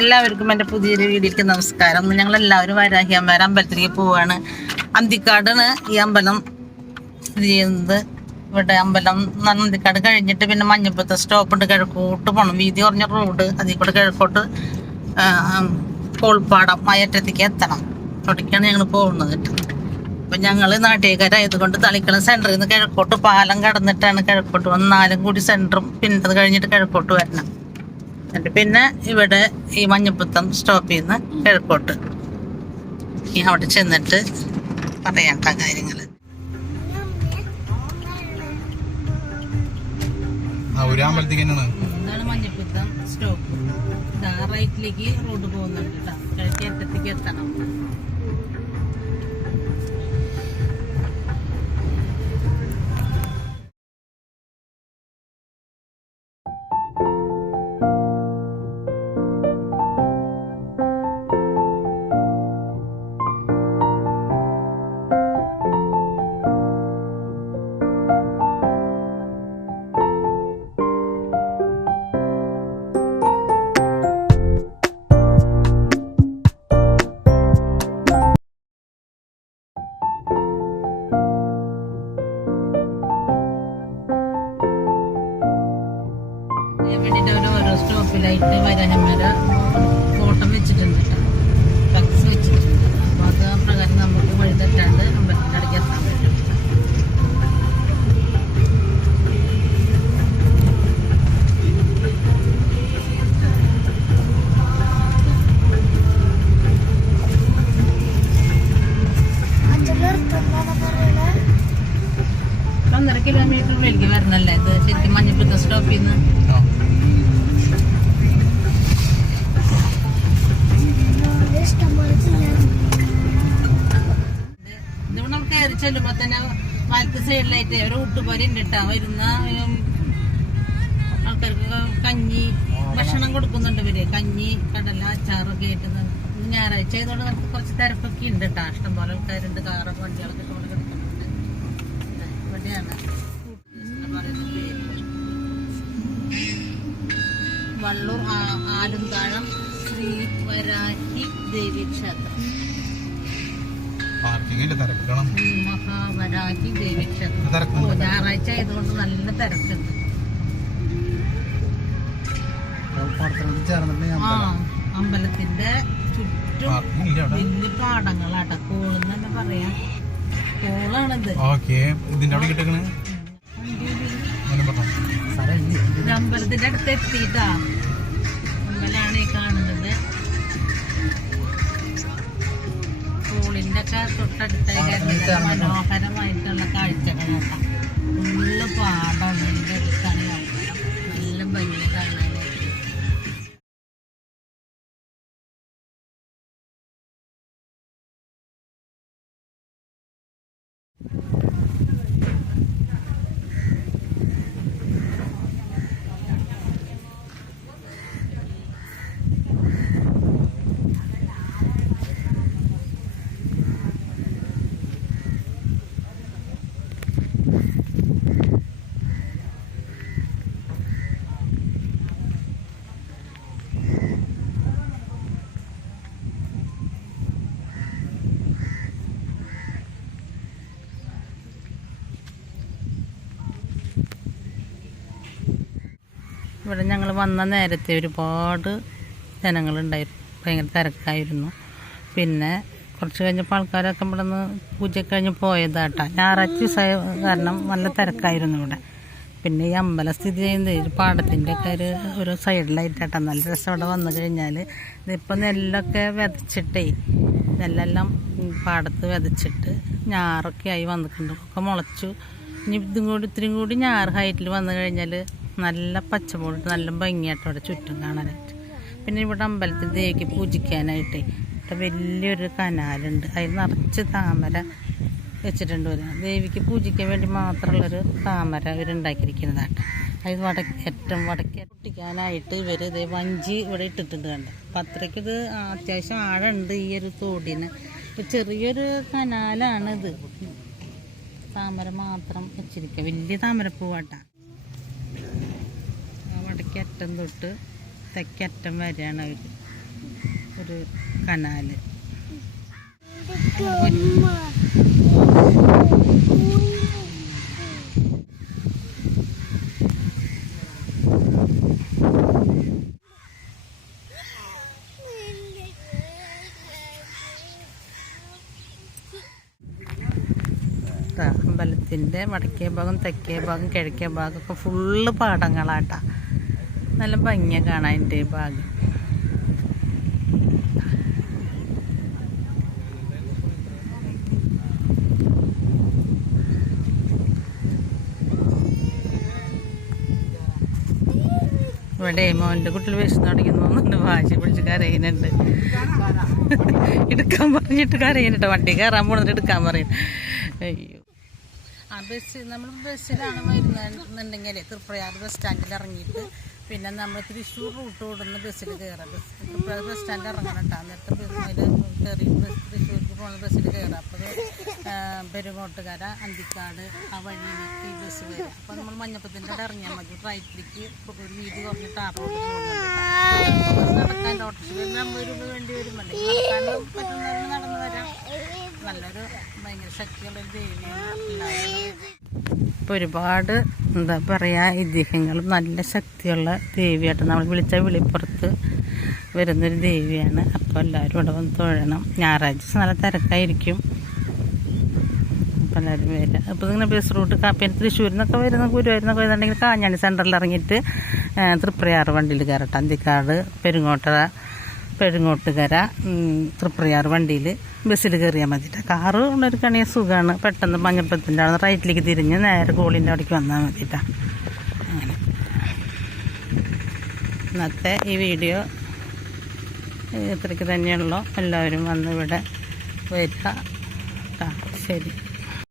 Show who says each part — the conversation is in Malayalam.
Speaker 1: എല്ലാവർക്കും എന്റെ പുതിയൊരു വീഡിയോക്ക് നമസ്കാരം. ഇന്ന് ഞങ്ങൾ എല്ലാവരും വരാഹിയമ്പലം അമ്പലത്തിലേക്ക് പോവാണ്. അന്തിക്കാടാണ് ഈ അമ്പലം സ്ഥിതി ചെയ്യുന്നത്. ഇവിടെ അമ്പലം അന്തിക്കാട് കഴിഞ്ഞിട്ട് പിന്നെ മഞ്ഞപ്പുറത്തെ സ്റ്റോപ്പ് ഉണ്ട് കിഴക്കോട്ട് പോകണം വീതി കുറഞ്ഞ റോഡ് അതിൽ കൂടെ കിഴക്കോട്ട് കോൾപ്പാടം മയറ്റത്തേക്ക് എത്തണം. അവിടേക്കാണ് ഞങ്ങൾ പോകുന്നത് അപ്പം ഞങ്ങൾ നാട്ടുകാരായതുകൊണ്ട് തളിക്കളം സെന്ററിൽ നിന്ന് കിഴക്കോട്ട് പാലം കടന്നിട്ടാണ് കിഴക്കോട്ട് വന്ന് നാലും കൂടി സെന്ററും പിന്നെ അത് കഴിഞ്ഞിട്ട് കിഴക്കോട്ട് വരണം. എന്നിട്ട് പിന്നെ ഇവിടെ ഈ മഞ്ഞപ്പുത്തം സ്റ്റോപ്പ് ചെയ്യുന്ന കിഴക്കോട്ട് ഈ അവിടെ ചെന്നിട്ട് പറയാം കാര്യങ്ങൾ ഇതാണ് മഞ്ഞപ്പുത്തം? സ്റ്റോപ്പ് റൈറ്റിലേക്ക് റോഡ് പോകുന്നുണ്ട് കേട്ടോ. കിഴക്കേറ്റത്തേക്ക് എത്തണം. ഓരോ വരഹമര ഫോട്ടം വെച്ചിട്ടുണ്ട്. ഫ്ലക്സ് വെച്ചിട്ടുണ്ട്. അപ്പോൾ അത് പ്രകാരം നമുക്ക് വഴി തെറ്റാണ്ട് അമ്പലത്തിന്റെ അടുക്ക് എത്താൻ പറ്റും. ഒന്നര കിലോമീറ്റർ ഉള്ളിലേക്ക് വരണല്ലേ? ഇത് ശരിക്കും മഞ്ഞപ്പുത്ത സ്റ്റോപ്പിൽ നിന്ന് ചെല്ലുമ്പോ തന്നെ വലത്ത് സൈഡിലായിട്ട് ഒരു ഊട്ടുപോലെ ഉണ്ട് വരുന്ന ആൾക്കാർക്ക് കഞ്ഞി ഭക്ഷണം കൊടുക്കുന്നുണ്ട് ഇവർ. കഞ്ഞി കടല അച്ചാറൊക്കെ ആയിട്ട് ഞായറാഴ്ച ആയതുകൊണ്ട് നമുക്ക് കുറച്ച് തിരക്കൊക്കെ ഉണ്ട് കേട്ടോ ഇഷ്ടംപോലെ ആൾക്കാരുണ്ട്. കാറും വണ്ടികളൊക്കെ കൊണ്ട് കിടക്കുന്നുണ്ട്. ഇവിടെയാണ്. വള്ളൂർ ആലുംതാഴം ശ്രീ വരാഹി ദേവി ക്ഷേത്രം
Speaker 2: പാർക്കിംഗ് ഇല്ല തിരക്കണം
Speaker 1: മഹാവരാഹി ദേവി ക്ഷേത്രം ഓ,
Speaker 2: തിരക്കുണ്ട്
Speaker 1: ഞായറാഴ്ച ആയതുകൊണ്ട് നല്ല തിരക്കുണ്ട്. ആ അമ്പലത്തിന്റെ ചുറ്റും വലിയ പാടങ്ങളാട്ടോ. കോളെന്ന് തന്നെ പറയാം. കോളാണിത്. അമ്പലത്തിന്റെ അടുത്ത് എത്തിയിട്ടാ. ഒക്കെ തൊട്ടടുത്തായി മനോഹരമായിട്ടുള്ള കാഴ്ചകളാണ്. ഇവിടെ ഞങ്ങൾ വന്ന നേരത്തെ ഒരുപാട് ജനങ്ങളുണ്ടായിരുന്നു. ഭയങ്കര തിരക്കായിരുന്നു. പിന്നെ കുറച്ച് കഴിഞ്ഞപ്പോൾ ആൾക്കാരൊക്കെ ഇവിടെ നിന്ന് പൂജ കഴിഞ്ഞ് പോയതാട്ടാ. ഞായറാഴ്ച ദിവസമായ കാരണം നല്ല തിരക്കായിരുന്നു ഇവിടെ. പിന്നെ ഈ അമ്പലം സ്ഥിതി ചെയ്യുന്നത് ഒരു പാടത്തിന്റെ ഒക്കെ ഒരു ഒരു സൈഡിലായിട്ടാട്ടാ. നല്ല രസം ഇവിടെ വന്നു കഴിഞ്ഞാൽ ഇതിപ്പോൾ നെല്ലൊക്കെ വിതച്ചിട്ടേ നെല്ലെല്ലാം പാടത്ത് വിതച്ചിട്ട് ഞാറൊക്കെ ആയി വന്നിട്ടുണ്ട്. ഒക്കെ മുളച്ചു. ഇനി ഇതും കൂടി ഇത്രയും കൂടി ഞാറ് ഹൈറ്റിൽ വന്നു കഴിഞ്ഞാൽ നല്ല പച്ചമുളിട്ട് നല്ല ഭംഗിയായിട്ട് അവിടെ ചുറ്റും കാണാനായിട്ട്. പിന്നെ ഇവിടെ അമ്പലത്തിൽ ദേവിക്ക് പൂജിക്കാനായിട്ട് ഇവിടെ വലിയൊരു കനാലുണ്ട്. അതിൽ നിറച്ച് താമര വെച്ചിട്ടുണ്ട് ഒരു ദേവിക്ക് പൂജിക്കാൻ വേണ്ടി മാത്രമുള്ളൊരു താമര ഇവരുണ്ടാക്കിയിരിക്കുന്നതാണ് അത് വടക്ക് ഏറ്റവും വടക്കേ പൊട്ടിക്കാനായിട്ട് ഇവർ ഇതേ വഞ്ചി ഇവിടെ ഇട്ടിട്ടുണ്ട് കണ്ട്? അപ്പം അത്രയ്ക്ക് ഇത് അത്യാവശ്യം ആഴമുണ്ട് ഈ ഒരു തോടിന്. ചെറിയൊരു കനാലാണിത് താമര മാത്രം വെച്ചിരിക്കുക. വലിയ താമരപ്പൂവാട്ടാ. അറ്റം തൊട്ട് തെക്കറ്റം വരെയാണ് അവർ ഒരു കനാല്. അമ്പലത്തിന്റെ വടക്കേ ഭാഗം തെക്കേ ഭാഗം കിഴക്കേ ഭാഗമൊക്കെ ഫുള്ള് പാടങ്ങളാട്ടാ. നല്ല ഭംഗിയാണ് കാണാൻ എന്റെ ഭാഗം ഇവിടെ മോന്റെ കുട്ടികൾ വിശന്ന് തുടങ്ങി തോന്നുന്നുണ്ട് വാശി പിടിച്ച് കരയുന്നുണ്ട്. എടുക്കാൻ പറഞ്ഞിട്ട് കരയുന്നുണ്ട് വണ്ടി കയറാൻ പോണിട്ട് എടുക്കാൻ പറയും അയ്യോ. ആ ബസ് നമ്മൾ ബസ്സിലാണ് വരുന്നുണ്ടെങ്കിൽ തൃപ്രയാർ ബസ് സ്റ്റാൻഡിൽ ഇറങ്ങിയിട്ട് പിന്നെ നമ്മൾ തൃശ്ശൂർ റൂട്ട് ഓടുന്ന ബസ്സിൽ കയറാം ബസ് ബസ് സ്റ്റാൻഡ് ഇറങ്ങണം കേട്ടോ അന്നേരത്തെ ബസ്സിൽ കയറി ബസ് തൃശ്ശൂർക്ക് പോകുന്ന ബസ്സിൽ കയറാം അപ്പോൾ പെരുമോട്ടുകര അന്തിക്കാട് ആ വഴിയിലേക്ക് ഈ ബസ് വരും. അപ്പോൾ നമ്മൾ മഞ്ഞപ്പത്തിന്റെ അവിടെ ഇറങ്ങിയാൽ മതി. റൈറ്റിലേക്ക് ഒരു വീതി കുറഞ്ഞ ടാർ നടക്കാൻ ഓട്ടോറിക്ഷ അമ്പത് രൂപ വേണ്ടി വരും. നടന്നു വരാം. നല്ലൊരു ഭയങ്കര ശക്തിയുള്ളൊരു ദേവിയാണ് ഇപ്പം ഒരുപാട് എന്താ പറയുക ഐതിഹ്യങ്ങളും നല്ല ശക്തിയുള്ള ദേവിയായിട്ട് നമ്മൾ വിളിച്ച വിളിപ്പുറത്ത് വരുന്നൊരു ദേവിയാണ്. അപ്പോൾ എല്ലാവരും ഇവിടെ വന്ന് തൊഴണം. ഞായറാഴ്ച നല്ല തിരക്കായിരിക്കും. അപ്പോൾ എല്ലാവരും വരിക. അപ്പോൾ ഇങ്ങനെ ബസ് റൂട്ട് കാപ്പിന് തൃശ്ശൂരിൽ നിന്നൊക്കെ വരുന്ന ഗുരുവായൂരിൽ നിന്നൊക്കെ വരുന്നുണ്ടെങ്കിൽ കാഞ്ഞാണി സെന്ററിൽ ഇറങ്ങിയിട്ട് തൃപ്രയാറ് വണ്ടിയിൽ കയറട്ടെ അന്തിക്കാട് പെരുങ്ങോട്ടറ പെരുങ്ങോട്ടുകര കര തൃപ്രയാർ വണ്ടിയിൽ ബസ്സിൽ കയറിയാൽ മതി കാറ് ഉള്ളൊരു കണിയ സുഖമാണ് പെട്ടെന്ന് മഞ്ഞപ്പത്തിന്റെ അവിടെ റൈറ്റിലേക്ക് തിരിഞ്ഞ് നേരെ കോളിന്റെ അവിടേക്ക് വന്നാൽ മതിട്ടാ. അങ്ങനെ. ഇന്നത്തെ ഈ വീഡിയോ ഇത്രയ്ക്ക് തന്നെയുള്ളൂ. എല്ലാവരും വന്ന് ഇവിടെ വരിക ശരി.